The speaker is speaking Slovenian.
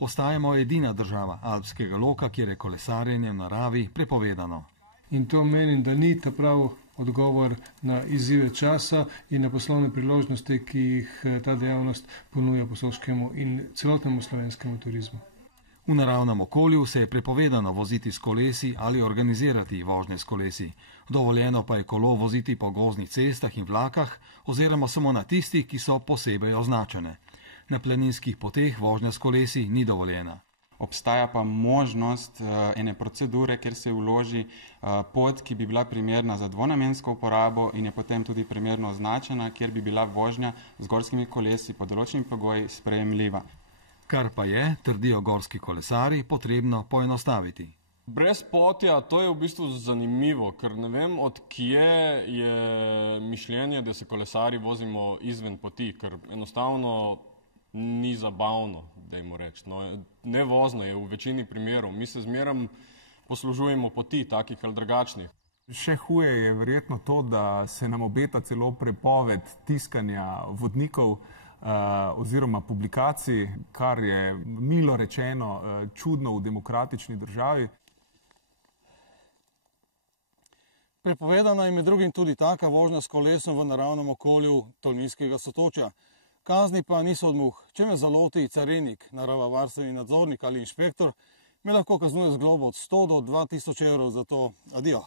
Ostajamo edina država alpskega loka, kjer je kolesarjenje v naravi prepovedano. In to menim, da ni ta prav odgovor na izzive časa in na poslovne priložnosti, ki jih ta dejavnost ponuja Posoškemu in celotnemu slovenskemu turizmu. V naravnem okolju se je prepovedano voziti s kolesi ali organizirati vožnje s kolesi. Dovoljeno pa je kolo voziti po gozdnih cestah in vlakah oziroma samo na tistih, ki so posebej označene. Na planinskih poteh vožnja s kolesi ni dovoljena. Obstaja pa možnost ene procedure, kjer se vloži pot, ki bi bila primerna za dvonamensko uporabo in je potem tudi primerno označena, kjer bi bila vožnja z gorskimi kolesi pod določenimi pogoji sprejemljiva. Kar pa je, trdijo gorski kolesari, potrebno poenostaviti. Brez potja, to je v bistvu zanimivo, ker ne vem, od kje je mišljenje, da se kolesari vozimo izven poti, ker enostavno ni zabavno, dajmo reči. No, nevozno je v večini primerov. Mi se zmeram poslužujemo poti, takih ali drugačnih. Še huje je verjetno to, da se nam obeta celo prepoved tiskanja vodnikov oziroma publikacij, kar je milo rečeno čudno v demokratični državi. Prepovedana je med drugim tudi taka vožnja s kolesom v naravnem okolju Tolminskega Sotočja. Kazni pa niso od muh. Če me zaloti carinik, naravovarstveni nadzornik ali inšpektor, me lahko kaznuje z globo od 100 do 2000 evrov, zato adijo.